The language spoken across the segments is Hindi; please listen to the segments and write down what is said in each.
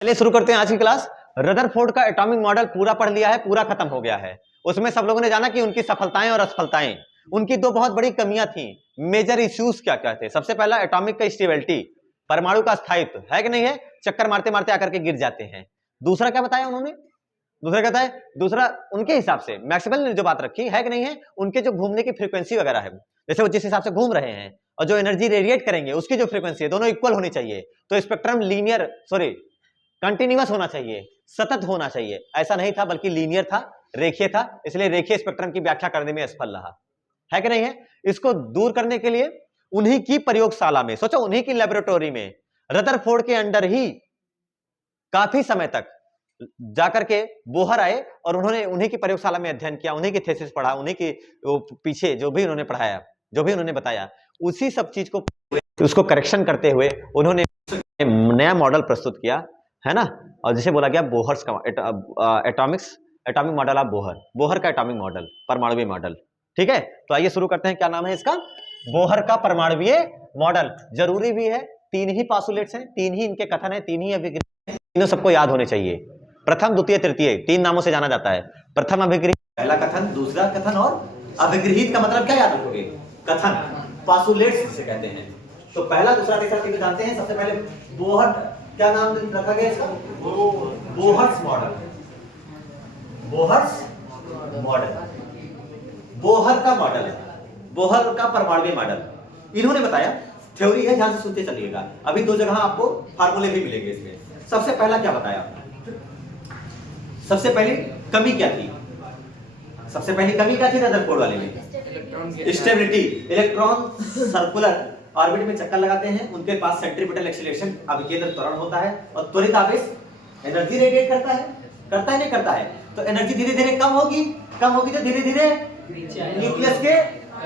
चलिए शुरू करते हैं आज की क्लास। रदरफोर्ड का एटॉमिक मॉडल पूरा पढ़ लिया है, पूरा खत्म हो गया है। उसमें सब लोगों ने जाना कि उनकी सफलताएं और असफलताएं, उनकी दो बहुत बड़ी कमियां थी। मेजर इश्यूज क्या क्या थे? सबसे पहला एटॉमिक का स्टेबिलिटी, परमाणु का स्थायित्व है कि नहीं है, चक्कर मारते मारते आकर के गिर जाते हैं। दूसरा क्या बताया उन्होंने? दूसरा कहता है, दूसरा उनके हिसाब से मैक्सवेल ने जो बात रखी है कि नहीं है, उनके जो घूमने की फ्रीक्वेंसी वगैरह है, जैसे वो जिस हिसाब से घूम रहे हैं और जो एनर्जी रेडिएट करेंगे उसकी जो फ्रीक्वेंसी है, दोनों इक्वल होनी चाहिए। तो स्पेक्ट्रम लीनियर कंटिन्यूअस होना चाहिए, सतत होना चाहिए। ऐसा नहीं था, बल्कि लीनियर था, रेखीय था, इसलिए रेखीय स्पेक्ट्रम की व्याख्या करने में असफल रहा है कि नहीं है। इसको दूर करने के लिए उन्हीं की प्रयोगशाला में, सोचो उन्हीं की लेबोरेटरी में, रदरफोर्ड के अंडर ही काफी समय तक जाकर के बोहर आए और उन्होंने उन्हीं की प्रयोगशाला में अध्ययन किया, उन्हीं की थीसिस पढ़ा, उन्हीं की पीछे जो भी उन्होंने पढ़ाया, जो भी उन्होंने बताया, उसी सब चीज को उसको करेक्शन करते हुए उन्होंने नया मॉडल प्रस्तुत किया, है ना। और जिसे बोला गया बोहर्स का एटॉमिक मॉडल ऑफ बोहर का एटॉमिक मॉडल, परमाणुवीय मॉडल। ठीक है, तो आइए शुरू करते हैं। क्या नाम है इसका? बोहर का परमाणुवीय मॉडल। जरूरी भी है, तीन ही पासुलेट्स हैं, तीन ही इनके कथन है, तीन ही अभिक्रिया, तीनों सबको याद होने चाहिए। प्रथम, द्वितीय, तृतीय, तीन नामों से जाना जाता है। प्रथम अभिगृहित, पहला कथन, दूसरा कथन और अभिगृहित का मतलब क्या याद रखोगे? कथन, पासुलेट्स जिसे कहते हैं। तो पहला, दूसरा, तीसरा तीनों जानते हैं। सबसे पहले बोहर, क्या नाम रखा गया इसका? Bohr's model. Bohr's model, Bohr का मॉडल, बोहर का परमाणुवीय मॉडल इन्होंने बताया। थ्योरी है, ध्यान से सुनते चलिएगा। अभी दो जगह आपको फार्मूले भी मिलेंगे इसमें। सबसे पहला क्या बताया? सबसे पहले कमी क्या थी? सबसे पहली कमी क्या थी रदरफोर्ड वाले में? स्टेबिलिटी। इलेक्ट्रॉन सर्कुलर ऑर्बिट में चक्कर लगाते हैं, उनके पास सेंट्रीपिटल एक्सीलरेशन, अभिकेंद्र त्वरण होता है और त्वरित आवेश एनर्जी रेडिएट करता है। करता है नहीं करता है? तो एनर्जी धीरे धीरे कम होगी तो धीरे धीरे न्यूक्लियस के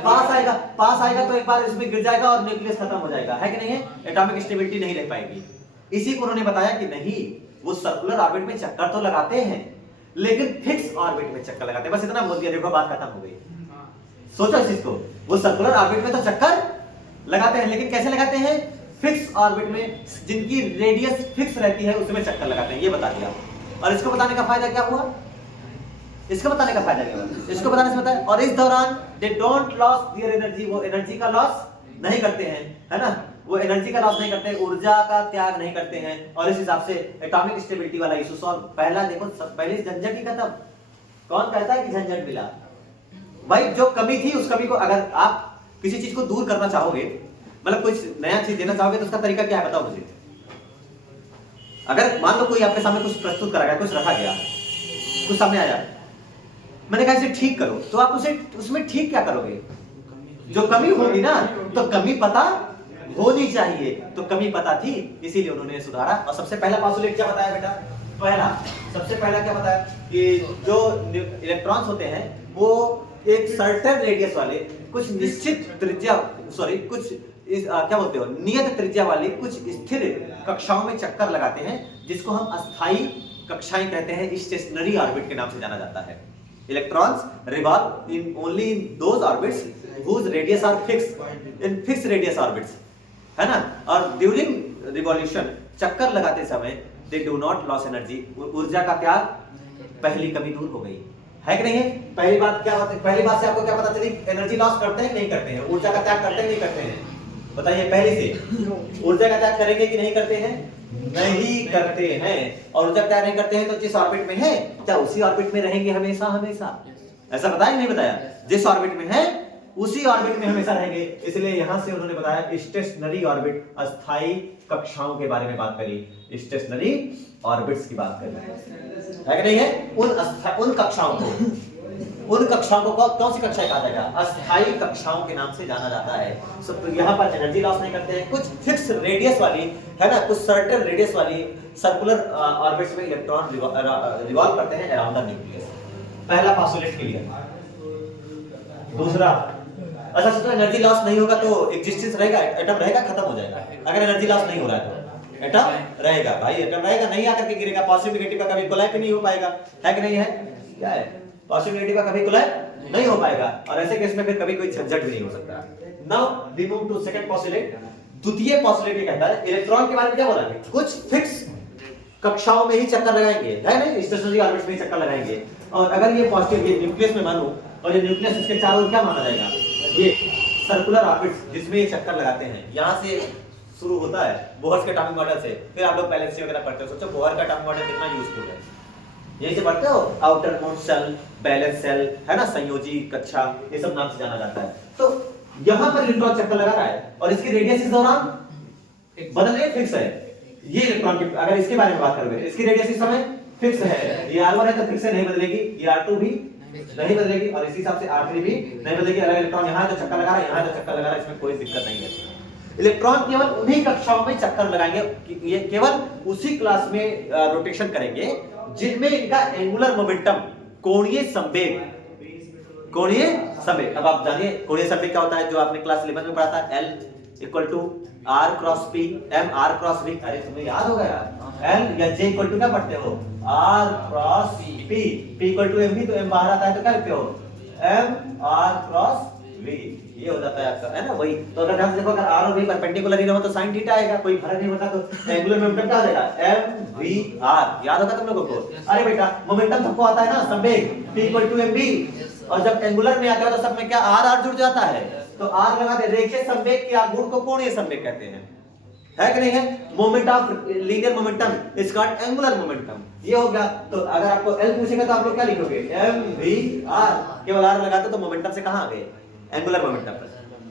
पास आएगा तो एक बार इसमें गिर जाएगा और न्यूक्लियस खत्म हो जाएगा, है कि नहीं है? एटॉमिक स्टेबिलिटी नहीं रह पाएगी। इसी को उन्होंने बताया कि नहीं, वो सर्कुलर ऑर्बिट में चक्कर तो लगाते हैं लेकिन फिक्स ऑर्बिट में चक्कर लगाते हैं। बस इतना बोल दिया, देखो बात खत्म हो गई। सोचो इस चीज को, वो सर्कुलर ऑर्बिट में तो चक्कर लगाते हैं, लेकिन कैसे लगाते हैं? फिक्स ऑर्बिट में, जिनकी रेडियस फिक्स रहती है उसमें चक्कर लगाते हैं, ये बता दिया। और इसको बताने का फायदा क्या हुआ? इसको बताने का फायदा क्या हुआ? इसको बताने से बताया, और इस दौरान they don't loss their energy, वो एनर्जी का लॉस नहीं करते हैं, है ना। वो एनर्जी का लॉस नहीं करते, ऊर्जा का त्याग नहीं करते हैं, और इस हिसाब से एटॉमिक स्टेबिलिटी वाला इशू सॉल्व। पहला देखो, पहले झंझट ही खत्म। कौन कहता है कि झंझट मिला? भाई जो कमी थी उस कमी को, अगर आप किसी चीज को दूर करना चाहोगे, मतलब कुछ नया चीज देना चाहोगे, तो उसका तरीका क्या है बताओ मुझे। अगर मान लो कोई आपके सामने कुछ प्रस्तुत करा गया, कुछ रखा गया, कुछ सामने आया, मैंने कहा इसे ठीक करो, तो आप उसे उसमें ठीक क्या करोगे? जो कमी होगी ना, तो कमी पता होनी चाहिए, तो कमी पता थी, इसीलिए उन्होंने सुधारा। और सबसे पहला पासुलेट क्या बताया बेटा? सबसे पहला क्या बताया कि जो इलेक्ट्रॉन्स होते हैं वो एक सर्टेन रेडियस वाले, कुछ निश्चित त्रिज्या, क्या बोलते हो, नियत त्रिज्या वाली कुछ स्थिर कक्षाओं में चक्कर लगाते हैं, जिसको हम अस्थायी कक्षाएं कहते हैं, स्टेशनरी ऑर्बिट के नाम से जाना जाता है। Electrons revolve in only in those orbits whose radius are fixed, in fixed radius orbits, है ना। और during revolution, चक्कर लगाते समय they do not lose energy, ऊर्जा का त्याग, पहली कमी दूर हो गई, है कि नहीं है? पहली बात क्या बात है? पहली बात से आपको क्या पता चली? एनर्जी लॉस करते हैं नहीं करते हैं? ऊर्जा का त्याग करते हैं नहीं करते हैं? बताइए, पहले से ऊर्जा का त्याग करेंगे कि नहीं करते हैं? नहीं करते हैं। और ऊर्जा त्याग नहीं करते हैं तो जिस ऑर्बिट में है, क्या उसी ऑर्बिट में रहेंगे हमेशा हमेशा? ऐसा बताया नहीं बताया? जिस ऑर्बिट में है उसी ऑर्बिट में हमेशा रहेंगे। इसलिए यहां से उन्होंने बताया स्टेशनरी ऑर्बिट, अस्थायी कक्षाओं के बारे में बात करी, स्टेशनरी ऑर्बिट्स की बात करी, है कि नहीं है? उन कक्षाओं को कौन सी कक्षा कहा जाएगा? अस्थायी कक्षाओं के नाम से जाना जाता है। तो यहाँ पर एनर्जी लॉस नहीं करते हैं, कुछ फिक्स रेडियस वाली, है ना, कुछ सर्टेन रेडियस वाली सर्कुलर ऑर्बिट्स में इलेक्ट्रॉन रिवॉल्व करते हैं अराउंड द न्यूक्लियस। पहला पासुलेट क्लियर। दूसरा, अच्छा सोचो एनर्जी लॉस नहीं होगा तो एग्जिस्टेंस रहेगा, एटम रहेगा, खत्म हो जाएगा। अगर एनर्जी लॉस नहीं हो रहा है तो एटम रहेगा, भाई एटम रहेगा, नहीं आकर के गिरेगा। पॉजिटिव नेगेटिव का कभी कोलैप्स नहीं हो पाएगा, है कि नहीं है? क्या है? पॉजिटिव नेगेटिव का कभी कोलैप्स नहीं हो पाएगा, और ऐसे केस में फिर कभी कोई झंझट भी नहीं हो सकता। Now we move to second postulate. द्वितीय पोस्टुलेट ये कहता है, इलेक्ट्रॉन के बारे में क्या बोला है? कुछ फिक्स कक्षाओं में ही चक्कर लगाएंगे, है ना, स्टेशनरी ऑर्बिट्स में ही चक्कर लगाएंगे। और अगर ये पॉजिटिव, ये न्यूक्लियस में मानो, और ये न्यूक्लियस इसके चारों ओर क्या माना जाएगा, ये सर्कुलर ऑर्बिट्स जिसमें ये चक्कर लगाते हैं। यहाँ से शुरू होता है बोहर के एटॉमिक मॉडल से, फिर आप लोग बैलेंसी वगैरह पढ़ते हो, सोचो बोहर का एटॉमिक मॉडल कितना यूजफुल है, यही से पढ़ते हो, outermost cell, balance cell, है ना, संयोजी कक्षा, ये सब नाम से जाना जाता है। तो यहाँ पर इलेक्ट्रॉन चक्कर लगा रहा है और इसकी रेडियस इस दौरान बदल रही है, फिक्स है। ये इलेक्ट्रॉन की, अगर इसके बारे में बात करोगे, इसकी रेडियस इस समय फिक्स है, ये R1 है तो फिक्स है, नहीं बदलेगी, ये R2 भी नहीं बदलेगी, और इसी हिसाब से R3 भी नहीं बदलेगी। अगर इलेक्ट्रॉन यहाँ है तो चक्कर लगा रहा है, यहाँ है तो चक्कर लगा रहा है, इसमें कोई दिक्कत नहीं है। इलेक्ट्रॉन केवल उन्हीं कक्षाओं में चक्कर लगाएंगे, ये केवल उसी क्लास में रोटेशन करेंगे जिनमें इनका एंगुलर मोमेंटम, कोणीय संवेग, कोणीय संवेग, अब आप जानिए कोणीय संवेग क्या होता है, जो आपने क्लास 11 में पढ़ा था, L equal to R cross P, M R cross V, अरे तुम्हें याद होगा यार, L या J इक्वल टू क्या पढ़ते हो, R cross P, P equal to M V, तो M बाहर आता है तो क्या लिखते हो, M R क्रॉस V, ये हो जाता है आपका, है ना, वही। तो अगर ध्यान से देखो, अगर R और V परपेंडिकुलर ही ना हो तो sin थीटा आएगा, कोई फर्क नहीं होता, तो एंगुलर मोमेंटम क्या हो जाएगा, MVR, याद होगा तुम लोगों को। अरे बेटा मोमेंटम सबको आता है ना, संवेग P इक्वल टू mv, और जब एंगुलर में आता है तो सब में क्या R जुड़ जाता है, तो R लगा दे। रेखीय संवेग के गुण को कोणीय संवेग कहते हैं, है कि नहीं है। Moment of linear momentum is called angular momentum, ये हो गया। तो अगर आपको L पूछेगा तो आप लोग क्या लिखोगे, MVR, केवल R लगाते तो मोमेंटम से कहां आ गए, एंगुलर मोमेंटम पर।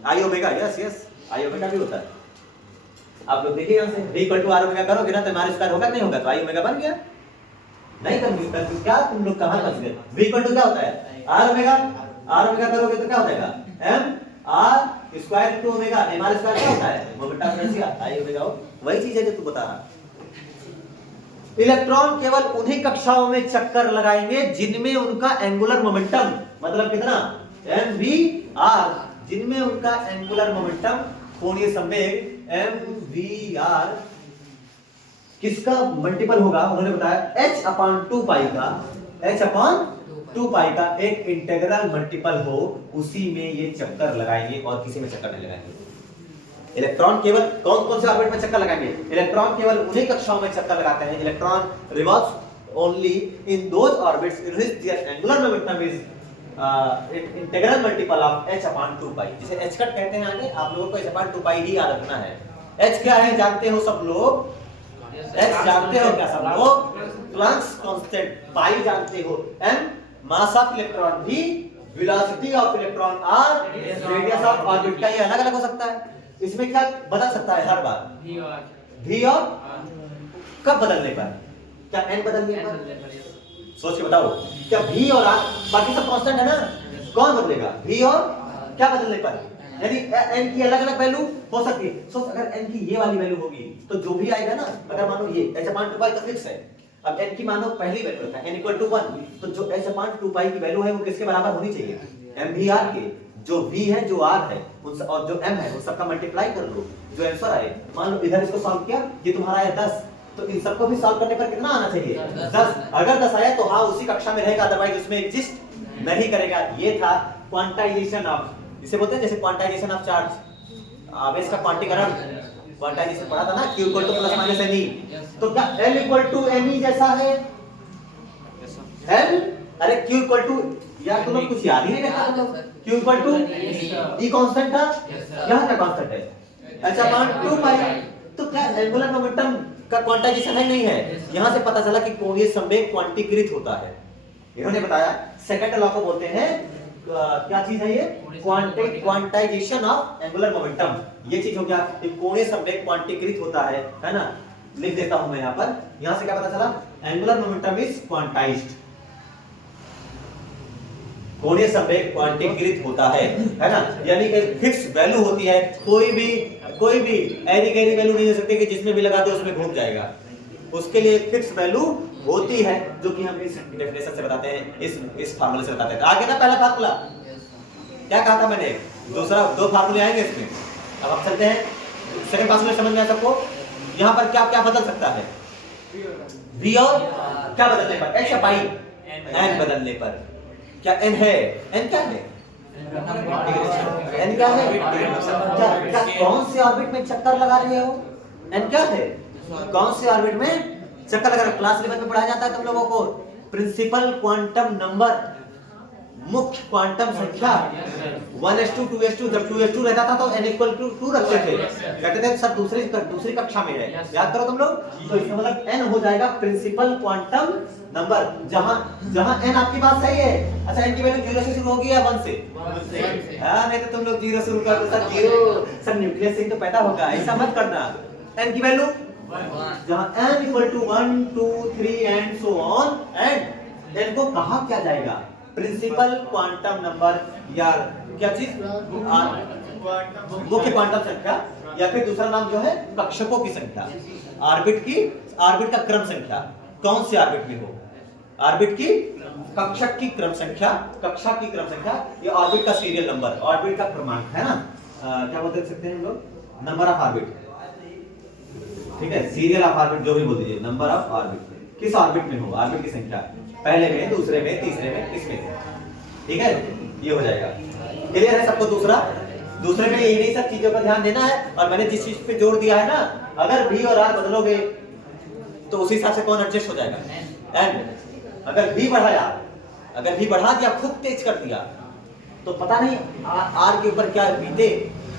I omega, yes yes, I omega भी होता है। आप लोग देखिए यहां से V equal to R omega करोगे ना तो हमारा स्क्वायर होगा नहीं होगा, तो आई ओमेगा बन गया। नहीं कंफ्यूज, क्या तुम लोग कहां फंस गए। V इक्वल टू क्या होता है, R ओमेगा, R ओमेगा करोगे तो क्या हो जाएगा, M R square to omega, M R square क्या होता है, moment of inertia, I omega, वही चीज है जो तू बता रहा। इलेक्ट्रॉन केवल उन्हीं कक्षाओं में चक्कर लगाएंगे जिनमें उनका एंगुलर मोमेंटम, मतलब कितना, MVR, जिनमें उनका एंगुलर मोमेंटम, कोणीय संवेग MVR किसका मल्टीपल होगा, उन्होंने बताया h/2 पाई का, h/2 पाई का एक इंटीग्रल मल्टीपल हो, उसी में ये चक्कर लगाएंगे और किसी में चक्कर नहीं लगाएंगे। इलेक्ट्रॉन केवल कौन कौन से ऑर्बिट में चक्कर लगाएंगे, इलेक्ट्रॉन केवल उन्हीं कक्षाओं में चक्कर लगाते हैं। Electron revolves only in those orbits in which their angular momentum is integral multiple of h/2 pi, जिसे h कट कहते हैं। आगे आप लोगों को h/2 पाई ही याद रखना है। h क्या है जानते हो सब लोग, h जानते हो क्या सब लोग, प्लैंक्स कांस्टेंट, पाई जानते हो, m mass of electron, v velocity of electron, r radius of orbit का, ये अलग अलग हो सकता है। इसमें क्या बदल सकता है हर बार, v और कब बदलने पर, क्या n बदलने पर, सोच के बताओ, क्या v और r, बाकी सब कांस्टेंट है ना, कौन बदलेगा, v और क्या बदलने पर, यानी n की अलग अलग वैल्यू हो सकती है। सोच अगर n की ये वाली वैल्यू होगी तो जो भी आएगा ना, अगर मानो ये h/2 पाई तो फिक्स है, अब n की मानो पहली वैल्यू है n इक्वल टू 1, तो जो h/2 पाई की वैल्यू है वो किसके बराबर होनी चाहिए, mvr के, जो v है जो r है और जो m है, वो सबका मल्टीप्लाई कर लो, जो आंसर आए। मान लो इधर इसको सॉल्व किया, ये तुम्हारा आया 10, तो इन सबको भी सॉल्व करने पर कितना आना चाहिए, 10। अगर 10 आया तो हाँ उसी कक्षा में रहेगा, अदरवाइज उसमें एग्जिस्ट नहीं करेगा। ये था क्वांटाइजेशन ऑफ, इसे बोलते हैं जैसे क्वांटाइजेशन ऑफ चार्ज, आवेश का क्वांटीकरण, क्वांटाइजेशन पढ़ा था ना, q equal two plus minus ne, तो क्या l इक्वल टू ne जैसा है, l, अरे q इक्वल टू, यार तुम लोग कुछ याद ही नहीं रखा, q equal to e constant था, यहां क्या कांस्टेंट है, h/2 पाई, तो क्या एंगुलर मोमेंटम का क्वांटाइजेशन है नहीं है। यहां से पता चला कि कोणीय संवेग क्वांटीकृत होता है, इन्होंने बताया। सेकंड लॉ को बोलते हैं क्या चीज है ये, क्वांटाइजेशन ऑफ एंगुलर मोमेंटम, ये चीज हो गया, कोणीय संवेग क्वांटीकृत होता है ना। लिख देता हूं मैं यहां पर, यहां से क्या पता चला, एंगुलर मोमेंटम इज क्वांटाइज्ड, कोणीय संवेग क्वांटीकृत होता है ना, यानी कि फिक्स वैल्यू होती है, कोई भी ऐरी गैरी वैल्यू नहीं हो सकती कि जिसमें भी लगा दो उसमें घूम जाएगा, उसके लिए फिक्स वैल्यू होती है, जो कि हम इस डेफिनेशन से बताते हैं, इस फार्मूले से बताते हैं। आगे ना पहला फार्मूला क्या कहा था मैंने, दूसरा दो फार्मूले आएंगे इसमें। अब हम चलते हैं सेकंड फार्मूले, समझ में आया सबको। यहाँ पर क्या क्या बदल सकता है, v और क्या बदलने पर, h पाई, n बदलने पर, क्या n है, n क्या है, n क्या है, क्या कौन से ऑर्बिट में चक्कर लगा रहे हो, n क्या है, कौन से ऑर्बिट में चक्कर लगा। क्लास 11 में पढ़ाया जाता है तुम लोगों को प्रिंसिपल क्वांटम नंबर, मुख्य क्वांटम संख्या 1s2 2s2। जब 2s2 रहता था तो n इक्वल टू 2 रखते थे, कहते थे सर दूसरी कक्षा में है, याद करो तुम लोग। तो इसका मतलब n हो जाएगा प्रिंसिपल क्वांटम नंबर, जहां n आपकी बात सही है। अच्छा n की वैल्यू 0 से शुरू होगी या 1 से? हां, नहीं तो तुम लोग 0 शुरू कर दो सर, 0 सर न्यूक्लियस से ही तो पैदा होगा, ऐसा मत करना। n की वैल्यू जहां n equal to 1 2 3 and so on, and n को कहा क्या जाएगा? प्रिंसिपल क्वांटम नंबर, या क्या चीज, मुख्य क्वांटम संख्या, या फिर दूसरा नाम जो है कक्षकों की संख्या, ऑर्बिट का क्रम संख्या। कौन सी ऑर्बिट में हो? ऑर्बिट की कक्षक की क्रम संख्या, कक्षा की क्रम संख्या, ये ऑर्बिट का सीरियल नंबर, ऑर्बिट का क्रमांक है ना, क्या बोल सकते हैं हम लोग, नंबर ऑफ ऑर्बिट, ठीक है, सीरियल ऑफ ऑर्बिट जो भी बोल दीजिए, नंबर ऑफ ऑर्बिट, किस ऑर्बिट में हो, ऑर्बिट की संख्या, पहले में, दूसरे में, तीसरे में, किसमें, ठीक है, ये हो जाएगा। क्लियर है सबको? दूसरे में इन्हीं सब चीजों पर ध्यान देना है। और मैंने जिस चीज पे जोर दिया है ना, अगर v और r बदलोगे तो उसी हिसाब से कौन एडजस्ट हो जाएगा, n। अगर v बढ़ा दिया, खुद तेज कर दिया, तो पता नहीं r के ऊपर क्या बीते,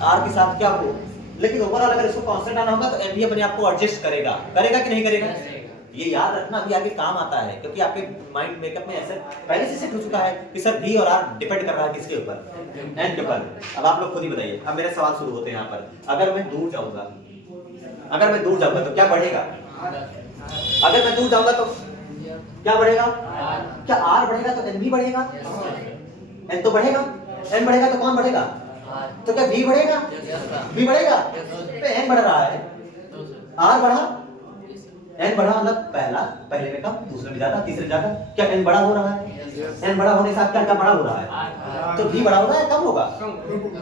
r के साथ क्या हो, लेकिन ओवरऑल अगर इसको कांस्टेंट आना होगा तो n भी अपने आप को एडजस्ट करेगा कि नहीं करेगा? ये याद रखना, अभी आगे काम आता है, क्योंकि आपके माइंड मेकअप में ऐसे पहले से सेट हो चुका है कि सर v और r डिपेंड कर रहा है किसके ऊपर, n के ऊपर। अब आप लोग खुद ही बताइए। अब मेरे सवाल शुरू होते हैं यहाँ पर। अगर मैं दूर जाऊंगा तो क्या बढ़ेगा? अगर मैं दूर जाऊंगा तो क्या बढ़ेगा? क्या r बढ़ेगा तो n भी बढ़ेगा? n तो बढ़ेगा, n बढ़ेगा तो कौन बढ़ेगा? तो क्या v बढ़ेगा? v बढ़ेगा, तो n बढ़ रहा है, r बढ़ा, n बढ़ा, मतलब पहले में कम, दूसरे में ज्यादा, तीसरे में ज्यादा। क्या n बड़ा हो रहा है? n बड़ा होने के साथ क्या बड़ा हो रहा है? तो v बड़ा होगा या कम होगा?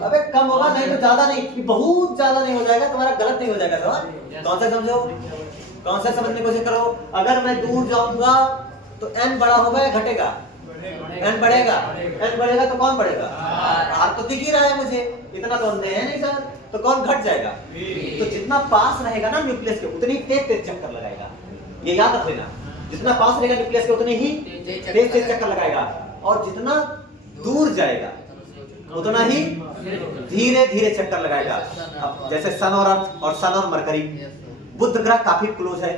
अबे कम होगा, नहीं तो ज्यादा नहीं, बहुत ज्यादा नहीं हो जाएगा, तुम्हारा गलत नहीं हो जाएगा सवाल। कौन सा समझो, कौन सा समझने की कोशिश करो। अगर मैं दूर जाऊंगा तो n बड़ा होगा या घटेगा? n बढ़ेगा तो कौन बढ़ेगा? r तो दिख ही रहा है मुझे, इतना तो अंधे है नहीं सर, तो कौन घट जाएगा? तो जितना पास रहेगा ना न्यूक्लियस के, उतनी तेज चक्कर लगाएगा। ये याद रख लेना, जितना पास रहेगा न्यूक्लियस के उतनी ही तेज चक्कर लगाएगा, और जितना दूर जाएगा उतना ही धीरे चक्कर लगाएगा। अब जैसे सन और अर्थ और सन और मरकरी, बुध ग्रह काफी क्लोज है,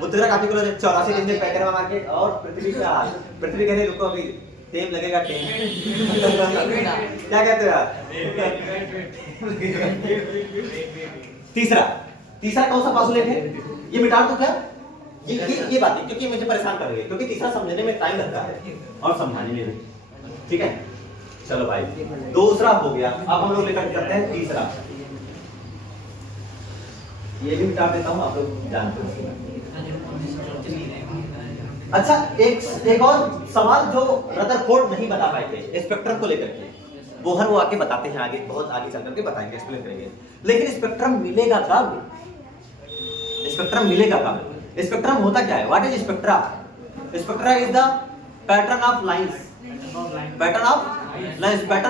84 दिन में पैकेट में मार्केट, और पृथ्वी कहते हैं रुको अभी टेम लगेगा, टेम क्या कहते हो आप? तीसरा कौन सा पासुलेट है? ये मिटा दूं क्या? ये बात है, क्योंकि मुझे परेशान कर रही है, क्योंकि तीसरा समझने में टाइम लगता है और समझाने में भी, ठीक है। चलो भाई, दूसरा हो गया, अब हम लोग लेकर चलते हैं तीसरा। ये भी मिटा देता हूं, आप लोग जानते हो। अच्छा, एक और सवाल जो रदरफोर्ड नहीं बता पाए थे स्पेक्ट्रम को लेकर के, वो आके बताते हैं, आगे बहुत आगे चल करके बताएंगे, एक्सप्लेन करेंगे। लेकिन स्पेक्ट्रम मिलेगा कब? स्पेक्ट्रम होता क्या है? What is spectra? Spectra is the pattern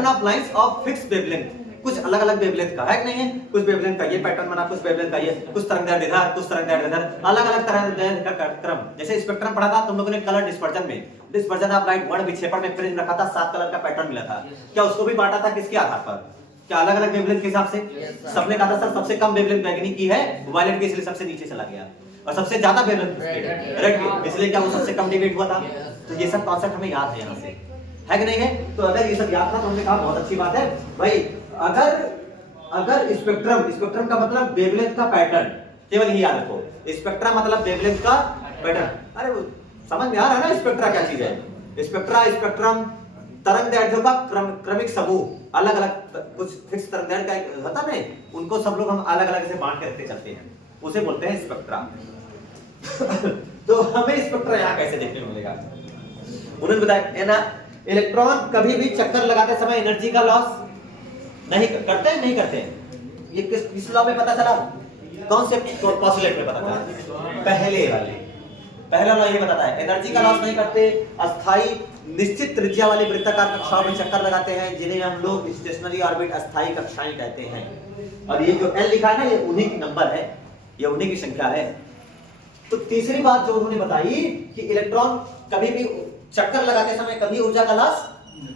of lines of fixed wavelength. कुछ अलग अलग वेवलेंथ का है कि नहीं है? कुछ वेवलेंथ का ये पैटर्न बना, कुछ वेवलेंथ का ये, कुछ तरंगदैर्घ्य इधर, कुछ तरंगदैर्घ्य इधर, अलग अलग तरंगदैर्घ्य का क्रम। जैसे स्पेक्ट्रम पढ़ा था तुम लोगों ने कलर डिस्पर्जन ऑफ लाइट, वर्ण विक्षेपण में प्रिज्म रखा था, 7 कलर का पैटर्न मिला था। क्या उसको भी बांटा था किसके आधार पर? क्या अलग अलग वेवलेंथ के हिसाब से? सबने कहा था सर सबसे कम वेवलेंथ बैंगनी की है, वायलेट की, इसलिए सबसे नीचे चला गया, और सबसे ज्यादा वेवलेंथ रेड की, इसलिए क्या वो सबसे कम डिविएट हुआ था। तो ये सब कॉन्सेप्ट हमें याद है यहाँ से, है कि नहीं है? तो अगर ये सब याद था तो हमने कहा बहुत अच्छी बात है भाई। अगर स्पेक्ट्रम का मतलब वेवलेंथ का पैटर्न, केवल ये याद रखो, स्पेक्ट्रम मतलब वेवलेंथ का पैटर्न। अरे वो समझ में आ रहा है ना स्पेक्ट्रा क्या चीज है? स्पेक्ट्रम तरंगदैर्घ्यों का क्रमिक समूह, अलग अलग कुछ फिक्स तरंगदैर्घ्य का एक होता है, उनको सब लोग हम अलग अलग से बांट के रखते चलते हैं, उसे बोलते हैं स्पेक्ट्रा। तो हमें स्पेक्ट्रा यहाँ कैसे देखने को मिलेगा? उन्होंने बताया ना, इलेक्ट्रॉन कभी भी चक्कर लगाते समय एनर्जी का लॉस नहीं करते हैं। ये किस लॉ में पता चला? कौन से पोस्टुलेट में पता चला? पहला लॉ ये बताता है एनर्जी का लॉस नहीं करते, अस्थाई निश्चित त्रिज्या वाली वृत्ताकार कक्षाओं में चक्कर लगाते हैं, जिन्हें हम लोग स्टेशनरी ऑर्बिट अस्थाई कक्षाएं कहते हैं। और ये जो L लिखा है ना, ये उन्हीं की नंबर है, ये उन्हीं की संख्या है। तो तीसरी बात जो उन्होंने बताई कि इलेक्ट्रॉन कभी भी चक्कर लगाते समय कभी ऊर्जा का लॉस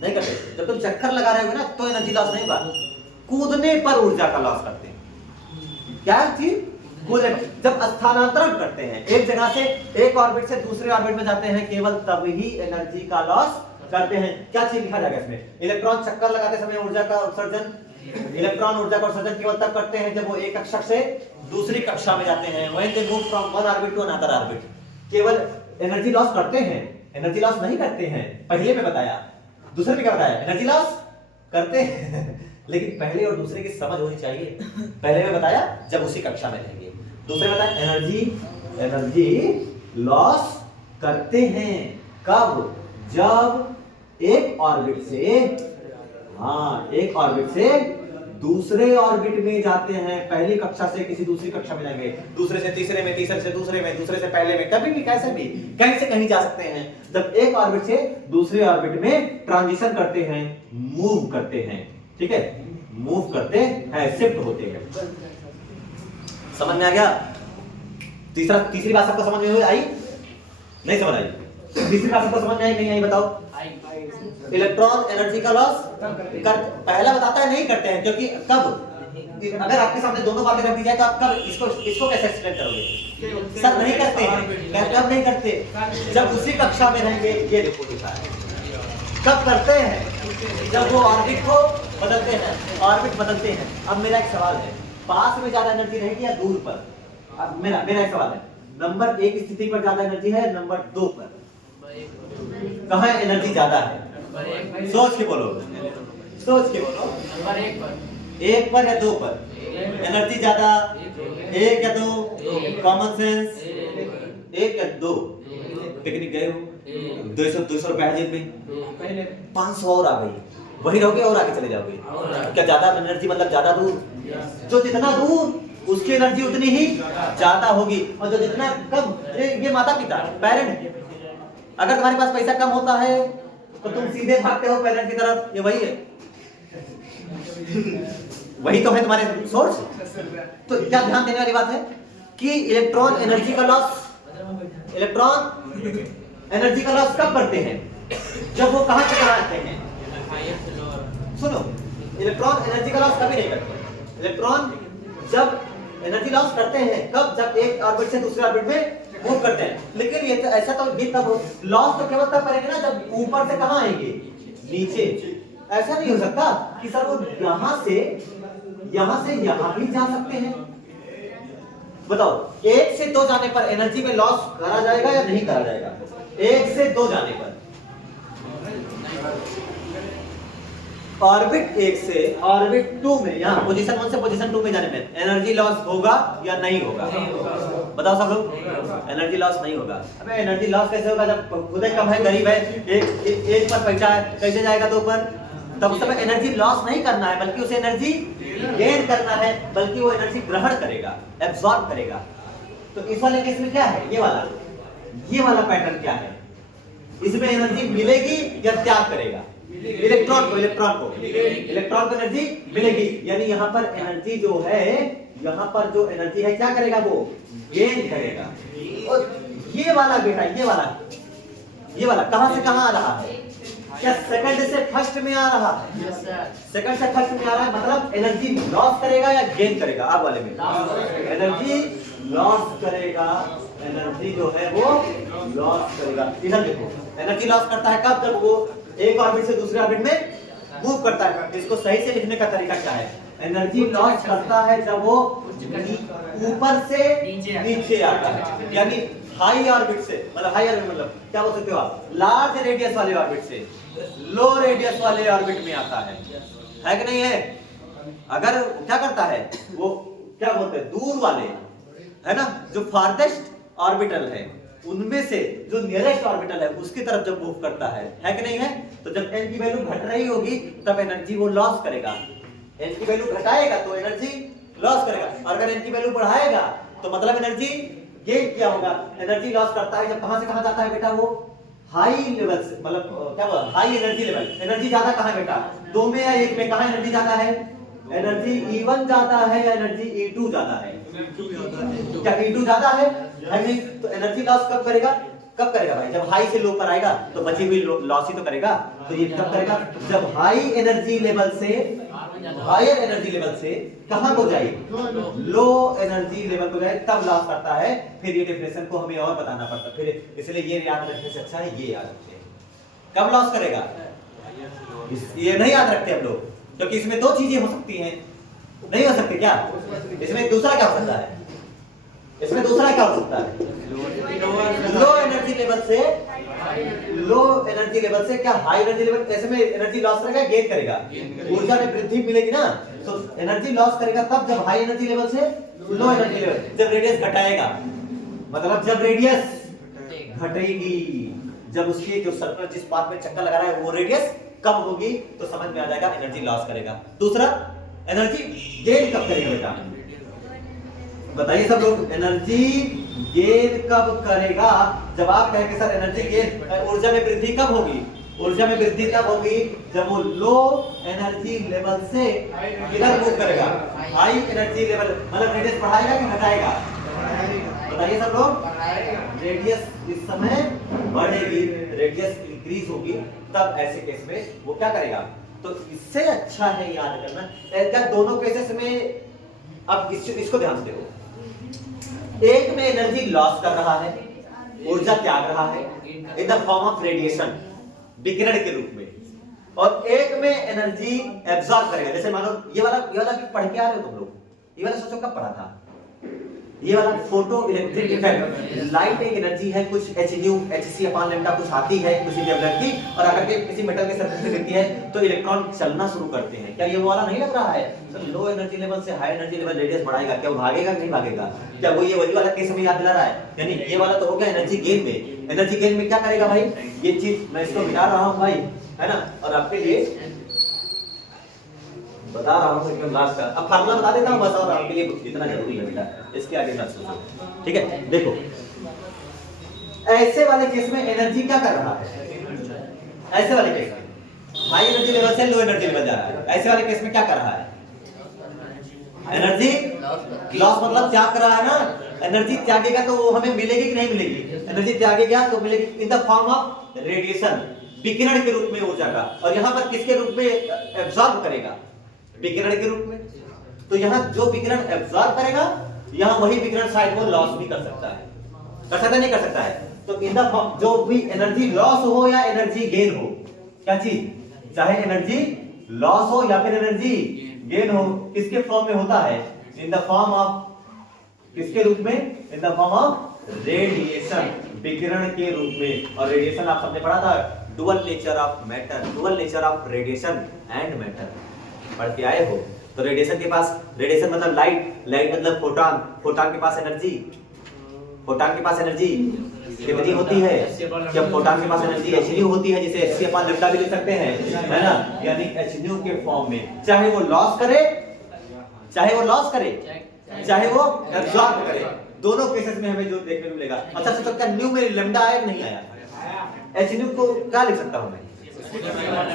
नहीं करते। जब तुम चक्कर लगा रहे हो ना तो एनर्जी लॉस नहीं होगा, कूदने पर ऊर्जा का लॉस करते हैं। क्या चीज? कूदने पर। जब स्थानांतरण करते हैं एक जगह से एक ऑर्बिट से दूसरे ऑर्बिट में जाते हैं, केवल तब ही एनर्जी का लॉस करते हैं। क्या चीज लिखा जाएगा इसमें? इलेक्ट्रॉन चक्कर लगाते समय ऊर्जा का उत्सर्जन, इलेक्ट्रॉन ऊर्जा का उत्सर्जन केवल तब करते हैं जब वो एक कक्षा से दूसरी कक्षा में जाते हैं। When they move from one orbit to another orbit. केवल एनर्जी लॉस करते हैं, एनर्जी लॉस नहीं करते हैं। पहले में बताया, दूसरे में क्या बताया? एनर्जी लॉस करते हैं लेकिन पहले और दूसरे की समझ होनी चाहिए। पहले में बताया जब उसी कक्षा में रहेंगे, दूसरे में बताया एनर्जी लॉस करते हैं कब? जब एक ऑर्बिट से एक ऑर्बिट से दूसरे ऑर्बिट में जाते हैं। पहली कक्षा से किसी दूसरी कक्षा में जाएंगे, दूसरे से तीसरे में, तीसरे से दूसरे में, दूसरे से पहले में, कभी भी कैसे भी कहीं से कहीं जा सकते हैं। जब एक ऑर्बिट से दूसरे ऑर्बिट में ट्रांजिशन करते हैं, मूव करते हैं, ठीक है, मूव करते हैं, शिफ्ट होते हैं। समझ में आ गया? तीसरी बात सबको समझ में आई? नहीं समझ आई? तीसरी बात सबको समझ में आई नहीं आई? बताओ। इलेक्ट्रॉन एनर्जी का लॉस पहला बताता है नहीं करते हैं, क्योंकि कब? अगर आपके सामने दोनों बातें रख दी जाए तो आप कब इसको कैसे एक्सप्लेन करोगे? सर नहीं करते हैं। कब नहीं करते? जब उसी कक्षा में रहेंगे। ये देखो लिखा है कब करते हैं? जब वो ऑर्बिट को बदलते हैं, ऑर्बिट बदलते हैं। अब मेरा एक सवाल है, पास में ज्यादा एनर्जी रहेगी या दूर पर? अब मेरा एक सवाल है, नंबर 1 स्थिति पर ज्यादा एनर्जी है, नंबर 2 पर? कहाँ एनर्जी ज्यादा है? सोच के बोलो, सोच के बोलो। नंबर 1 पर या 2 पर? एनर्जी ज्यादा 1 या 2? कॉमन सेंस 1 या 2? पिकनिक गए हो, 200 रुपए है जेब में, 500 और आ गई, वही रहोगे और आगे चले जाओगे? क्या ज्यादा एनर्जी मतलब ज्यादा दूर? जो जितना दूर उसकी एनर्जी उतनी ही ज्यादा होगी। और जो जितना कम, ये माता पिता पेरेंट, अगर तुम्हारे पास पैसा कम होता है तो तुम सीधे भागते हो पेरेंट की तरफ। ये वही है, वही तो है तुम्हारे सोर्स। तो क्या ध्यान देने वाली बात है कि इलेक्ट्रॉन एनर्जी का लॉस कब करते हैं? जब वो कहां से कहां आते हैं? सुनो, इलेक्ट्रॉन एनर्जी का लॉस कभी नहीं करते। इलेक्ट्रॉन जब एनर्जी लॉस करते हैं कब? जब एक ऑर्बिट से दूसरे ऑर्बिट में मूव करते हैं। लेकिन ये तो ऐसा तो ये तब लॉस तो केवल तब करेंगे ना जब ऊपर से कहां आएंगे? नीचे। ऐसा नहीं हो सकता कि सर वो यहां से यहां भी जा सकते हैं। बताओ, 1 से 2 जाने पर एनर्जी में लॉस करा जाएगा या नहीं करा जाएगा? 1 से 2 जाने पर ऑर्बिट 1 से ऑर्बिट 2 में, यहाँ पोजीशन 1 से पोजीशन 2 में जाने में एनर्जी लॉस होगा या नहीं होगा? बताओ सब लोग। एनर्जी लॉस नहीं होगा। अबे एनर्जी लॉस कैसे होगा जब खुद ही कम है, गरीब है, एक पर पैसा है, कैसे जाएगा 2 पर? तब सब एनर्जी लॉस नहीं करना है बल्कि उसे एनर्जी गेन करना है, बल्कि वो एनर्जी ग्रहण करेगा, एब्सॉर्ब करेगा। तो इस वाले केस में क्या है? ये वाला पैटर्न क्या है? इसमें एनर्जी मिलेगी या त्याग करेगा? इलेक्ट्रॉन को एनर्जी मिलेगी, यानी यहाँ पर एनर्जी जो है, यहाँ पर जो एनर्जी है क्या करेगा? वो गेन करेगा। और ये वाला बेटा, ये वाला कहां से कहां आ रहा है? क्या सेकंड से फर्स्ट में आ रहा है? सेकंड से फर्स्ट में आ रहा है, मतलब एनर्जी लॉस करेगा या गेन करेगा? आप वाले में एनर्जी लॉस करेगा, एनर्जी जो है वो लॉस करेगा। इधर देखो, एनर्जी लॉस करता है कब? जब वो एक ऑर्बिट से दूसरे ऑर्बिट में मूव करता है। इसको सही से लिखने का तरीका क्या है? एनर्जी लॉस करता है जब वो ऊपर से नीचे आता है, यानी हाई ऑर्बिट से, मतलब क्या बोल सकते हो आप? लार्ज रेडियस वाले ऑर्बिट से लो रेडियस वाले ऑर्बिट में आता है कि नहीं है? अगर क्या करता है वो, क्या बोलते हैं, दूर वाले है ना, जो फारदेस्ट ऑर्बिटल है उनमें से जो नियरेस्ट ऑर्बिटल है उसकी तरफ जब मूव करता है कि नहीं है? तो जब n की वैल्यू घट रही होगी तब एनर्जी वो लॉस करेगा। n की वैल्यू घटाएगा तो एनर्जी लॉस करेगा, और अगर n की वैल्यू बढ़ाएगा तो मतलब एनर्जी गेन क्या होगा? एनर्जी लॉस करता है जब कहां से कहां जाता है बेटा? वो हाई लेवल से, मतलब क्या बोला? High energy level. एनर्जी ज्यादा कहां है बेटा? 2 में या 1 में? कहां एनर्जी ज्यादा है? एनर्जी E1 ज्यादा है या एनर्जी E2 ज्यादा है? क्या E2 ज्यादा है? है नहीं? तो एनर्जी लॉस कब करेगा? कब करेगा भाई? जब हाई से लो पर आएगा तो बची हुई लॉस ही तो करेगा। तो ये कब करेगा? जब हाई एनर्जी लेवल से हायर एनर्जी लेवल से कहां को जाए? लो एनर्जी लेवल को जाए, तब लॉस करता है। फिर ये डेफिनेशन को हमें और बताना पड़ता, फिर इसलिए ये याद रखने से अच्छा है ये याद रखते हैं। कब लॉस करेगा? ये नहीं याद रखते हम लोग, क्योंकि इसमें दो चीजें हो सकती हैं। नहीं हो सकती क्या? इसमें दूसरा क्या हो सकता है? इसमें दूसरा क्या हो सकता है? लो एनर्जी लेवल से क्या हाई एनर्जी लेवल? ऐसे में एनर्जी लॉस करेगा, गेन करेगा, ऊर्जा में वृद्धि मिलेगी ना। तो एनर्जी लॉस करेगा तब जब हाई एनर्जी लेवल से लो एनर्जी लेवल, जब रेडियस घटाएगा, मतलब जब रेडियस घटेगी, जब उसकी जो सर्कल जिस पाथ में चक्कर लगा रहा है वो रेडियस कम होगी, तो समझ में आ जाएगा एनर्जी लॉस करेगा। दूसरा, एनर्जी गेन कब करेगा बेटा? बताइए सब लोग, एनर्जी गेन कब करेगा? जब आप कहेंगे सर एनर्जी गेन, ऊर्जा में वृद्धि कब होगी? ऊर्जा में वृद्धि तब होगी जब वो लो एनर्जी लेवल से किधर मूव करेगा? हाई एनर्जी लेवल, मतलब रेडियस बढ़ाएगा कि घटाएगा? बताइए सब लोग, रेडियस इस समय बढ़ेगी, रेडियस इंक्रीज होगी, तब ऐसे केस में वो क्या करेगा? तो इससे अच्छा है याद करना क्या दोनों केसेस में। अब इसको ध्यान से देखो, एक में एनर्जी लॉस कर रहा है, ऊर्जा त्याग रहा है in the form of radiation, विकिरण के रूप में, और एक में एनर्जी एब्जॉर्ब करेगा। जैसे मानो ये वाला पढ़ के आ रहे हो तुम लोग, ये वाला सोचो कब पढ़ा था? ये वाला फोटो इलेक्ट्रिक इफेक्ट, लाइट एक एनर्जी है, कुछ hν hc/λ कुछ आती है किसी वेवलेंथ की, और अगर के किसी मेटल के सरफेस पे गिरती है तो इलेक्ट्रॉन चलना शुरू करते हैं। क्या ये वो वाला नहीं लग रहा है? तो लो एनर्जी लेवल से हाई एनर्जी लेवल रेडियस बढ़ाएगा, क्या वो भागेगा नहीं भागेगा? क्या वो ये वही वाला केस हमें याद दिला रहा है? यानी ये वाला तो हो गया एनर्जी गेन में। एनर्जी गेन में क्या करेगा भाई? ये चीज मैं इसको मिटा रहा हूं भाई, है ना, और आपके लिए बता रहा हूं एकदम लास्ट का। अब फार्मूला बता देता हूं बस, और आपके लिए इतना जरूरी है बेटा, इसके आगे मत सोचो, ठीक है? देखो, ऐसे वाले केस में एनर्जी क्या कर रहा है? ऐसे वाले केस में हाई एनर्जी लेवल से लो एनर्जी लेवल जा रहा है। ऐसे वाले केस में क्या कर रहा है? एनर्जी लॉस, मतलब त्याग कर रहा है ना। एनर्जी त्यागेगा तो वो हमें मिलेगी कि नहीं मिलेगी? एनर्जी त्यागेगा तो मिलेगी in the form of radiation, विकिरण के रूप में ऊर्जा का। और यहां पर किसके रूप में एब्जॉर्ब करेगा? विकिरण के रूप में। तो यहां जो विकिरण एब्जॉर्ब करेगा, यहां वही विकिरण शायद वो लॉस भी कर सकता है। कर सकता नहीं कर सकता है? तो इन द फॉर्म, जो भी एनर्जी लॉस हो या एनर्जी गेन हो, क्या चीज, चाहे एनर्जी लॉस हो या फिर एनर्जी गेन हो, किसके फॉर्म में होता है? इन द फॉर्म ऑफ, किसके रूप में? In the form of radiation, विकिरण के रूप में। और रेडिएशन आप सबने पढ़ा था, dual nature of matter, dual nature of radiation and matter, पढ़ के आए हो। तो रेडिएशन के पास, रेडिएशन मतलब लाइट, लाइट मतलब फोटॉन, फोटॉन के पास एनर्जी, फोटॉन के पास एनर्जी कितनी होती है? जब फोटॉन के पास एनर्जी hν होती है, जिसे hc/λ भी लिख सकते हैं, है ना, यानी hν के फॉर्म में। चाहे वो लॉस करे, चाहे वो लॉस करे, चाहे वो एब्जॉर्ब करे, दोनों केसेस में हमें जो देखने को मिलेगा। अच्छा सोचो, क्या न्यू में लैम्डा आया कि नहीं आया? hν को क्या लिख सकता हूं मैं?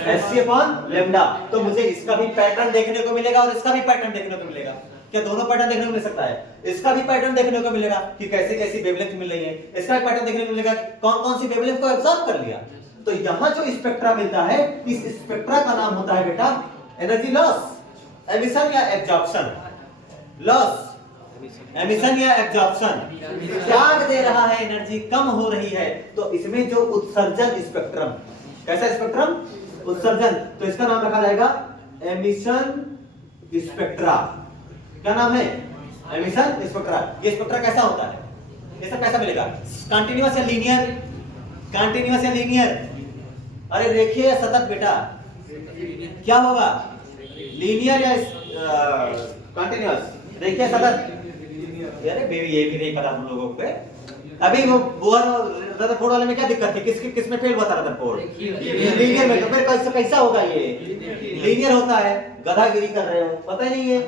hc/λ। तो मुझे इसका भी पैटर्न देखने को मिलेगा और इसका भी पैटर्न देखने को मिलेगा। क्या दोनों पैटर्न देखने को मिल सकता है? इसका भी पैटर्न देखने को मिलेगा कि कैसे कैसी वेवलेंथ मिल रही है, इसका भी पैटर्न देखने को मिलेगा कौन कौन सी वेवलेंथ को एब्जॉर्ब कर लिया। तो यहां जो स्पेक्ट्रा मिलता है, इस स्पेक्ट्रा का नाम होता है बेटा एनर्जी लॉस, एमिशन या एब्जॉर्प्शन। लॉस, एमिशन या एब्जॉर्प्शन, त्याग दे रहा है, एनर्जी कम हो रही है, तो इसमें जो उत्सर्जन स्पेक्ट्रम, कैसा स्पेक्ट्रम? उत्सर्जन, तो इसका नाम रखा जाएगा एमिशन स्पेक्ट्रा। क्या नाम है? Emission spectra. ये स्पेक्ट्रा कैसा होता है? ये सब कैसा मिलेगा? कंटीन्यूअस या लीनियर? कंटीन्यूअस या लीनियर? अरे रेखीय या सतत बेटा? क्या होगा? लीनियर या कंटीन्यूअस? रेखीय सतत? अरे बेबी ये भी नहीं पता तुम लोगों को। अभी वो बोहर रदरफोर्ड वाले में क्या दिक्कत थी? किस में फेल हुआ था रदरफोर्ड? लीनियर में। तो फिर कैसा होगा? ये लीनियर होता है। गधागिरी कर रहे हो, पता ही नहीं है।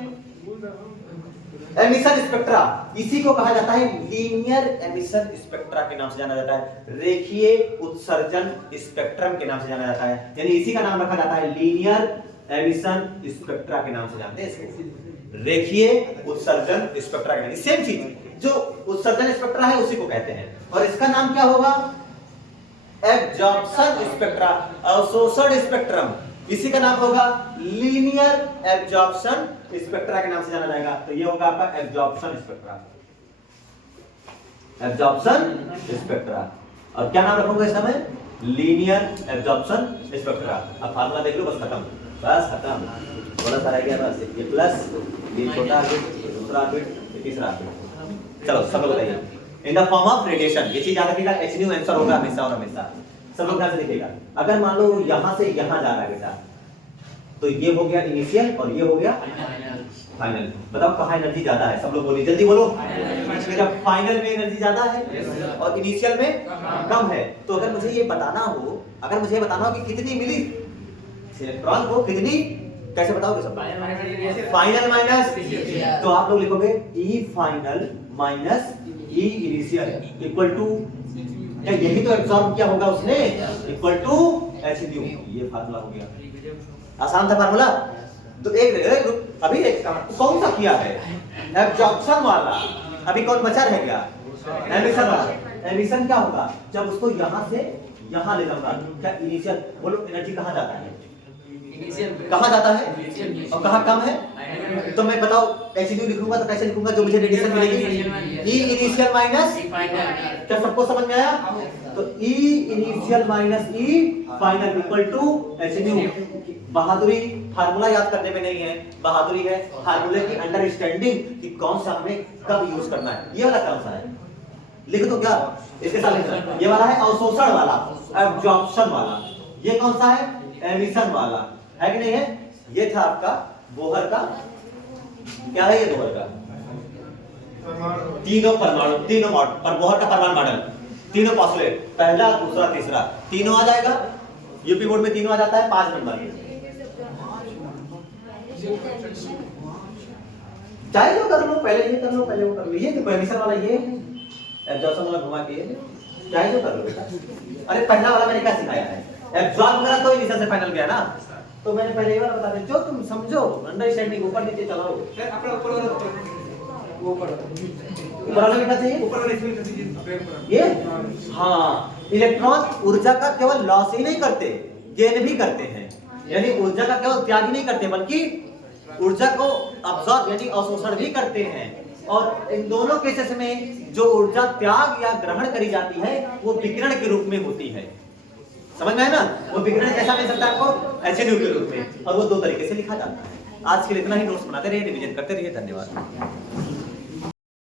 एमिशन स्पेक्ट्रा, इसी को कहा जाता है लीनियर एमिशन स्पेक्ट्रा के नाम से जाना जाता है, रेखीय उत्सर्जन स्पेक्ट्रम के नाम से जाना जाता है। यानी इसी का नाम रखा जाता है लीनियर एमिशन स्पेक्ट्रा के नाम से जानते हैं इसको, रेखीय उत्सर्जन स्पेक्ट्रा के नाम। सेम चीज जो उत्सर्जन स्पेक्ट्रा है उसी को कहते हैं। और इसका नाम क्या होगा? एब्जॉर्प्शन स्पेक्ट्रा, अवशोषण स्पेक्ट्रम। इसी का नाम होगा लीनियर एब्जॉर्प्शन स्पेक्ट्रा के नाम से जाना जाएगा। तो ये होगा आपका एब्जॉर्प्शन स्पेक्ट्रा, एब्जॉर्प्शन स्पेक्ट्रा। और क्या नाम रखूंगा इसका मैं? Linear absorption spectra. अब फार्मूला देख लो, बस खत्म, बस खत्म। थोड़ा सा रह गया बस, ये प्लस, ये छोटा बिट, दूसरा बिट, तीसरा बिट। चलो सब लोग बताइए, in the form of radiation. ये चीज याद रखिएगा, hν आंसर होगा हमेशा और हमेशा। सब लोग ध्यान से देखिएगा। अगर मान लो यहां से यहां जा रहा है बेटा, तो ये हो गया इनिशियल और ये हो गया फाइनल। बताओ कहां एनर्जी ज्यादा है? सब लोग बोलिए, जल्दी बोलो। जब फाइनल में एनर्जी ज्यादा है और इनिशियल में कम है। तो अगर मुझे ये बताना हो, कि कितनी मिली इलेक्ट्रॉन को, कितनी, कैसे बताओगे सब? फाइनल माइनस, तो आप लोग लिखोगे E final minus E initial equal to, क्या यही तो एब्सॉर्ब किया होगा उसने, इक्वल टू hν। ये फार्मूला हो गया, आसान था फार्मूला। तो अभी एक कौन सा किया है? एब्जॉर्प्शन वाला। अभी कौन बचा रह गया? एमिशन वाला। एमिशन क्या होगा? जब उसको यहां से यहां ले जाऊंगा, क्या इनिशियल, बोलो एनर्जी कहां जाता है? कहां जाता है और कहां कम है? तो मैं बताओ hν लिखूंगा तो कैसे लिखूंगा जो मुझे रेडिएशन मिलेगी? ई इनिशियल माइनस, क्या सबको समझ में आया? तो E initial minus E final equal to hν। बहादुरी फार्मूला याद करने में नहीं है, बहादुरी है फार्मूले की अंडरस्टैंडिंग कि कौन सा हमें कब यूज करना है। ये वाला कौन सा है? लिख दो क्या इसके साथ लिखना? ये वाला है अवशोषण वाला, एब्जॉर्प्शन वाला। ये कौन सा है? एमिशन वाला, है कि नहीं है? ये था आपका बोहर का, क्या है ये बोहर का? तीनों परमाणु, तीनों मॉडल पर बोहर का परमाणु मॉडल, तीनों पॉस्टुलेट, पहला दूसरा तीसरा, तीनों आ जाएगा। यूपी बोर्ड में तीनों आ जाता है 5 नंबर। चाहे जो कर लो, पहले ये कर लो, पहले वो कर लो। ये तो एमिशन वाला, ये एब्जॉर्प्शन वाला घुमा के, चाहे जो कर लो बेटा। अरे पहला वाला मैंने क्या सिखाया है? एब्जॉर्ब करा तो इनिशियल से फाइनल गया ना। तो मैंने पहले ये वाला बता दिया, जो तुम समझो, अंडरस्टैंडिंग ऊपर नीचे चलाओ। सर अपना ऊपर वाला, ऊपर वाला लिखना चाहिए, ऊपर वाला लिखना चाहिए। ये हाँ, इलेक्ट्रॉन ऊर्जा का केवल लॉस ही नहीं करते, गेन भी करते हैं। यानी ऊर्जा का केवल त्याग ही नहीं करते, बल्कि ऊर्जा को अब्सॉर्ब यानी अवशोषण भी करते हैं। और इन दोनों केसेस में जो ऊर्जा त्याग या ग्रहण करी जाती है वो विकिरण के रूप में होती है। समझ में है ना? वो विकिरण कैसा मिल सकता है आपको? hν के रूप में। और वो 2 तरीके से लिखा जाता है। आज के लिए इतना ही। नोट्स बनाते रहिए, रिवीजन करते रहिए। धन्यवाद।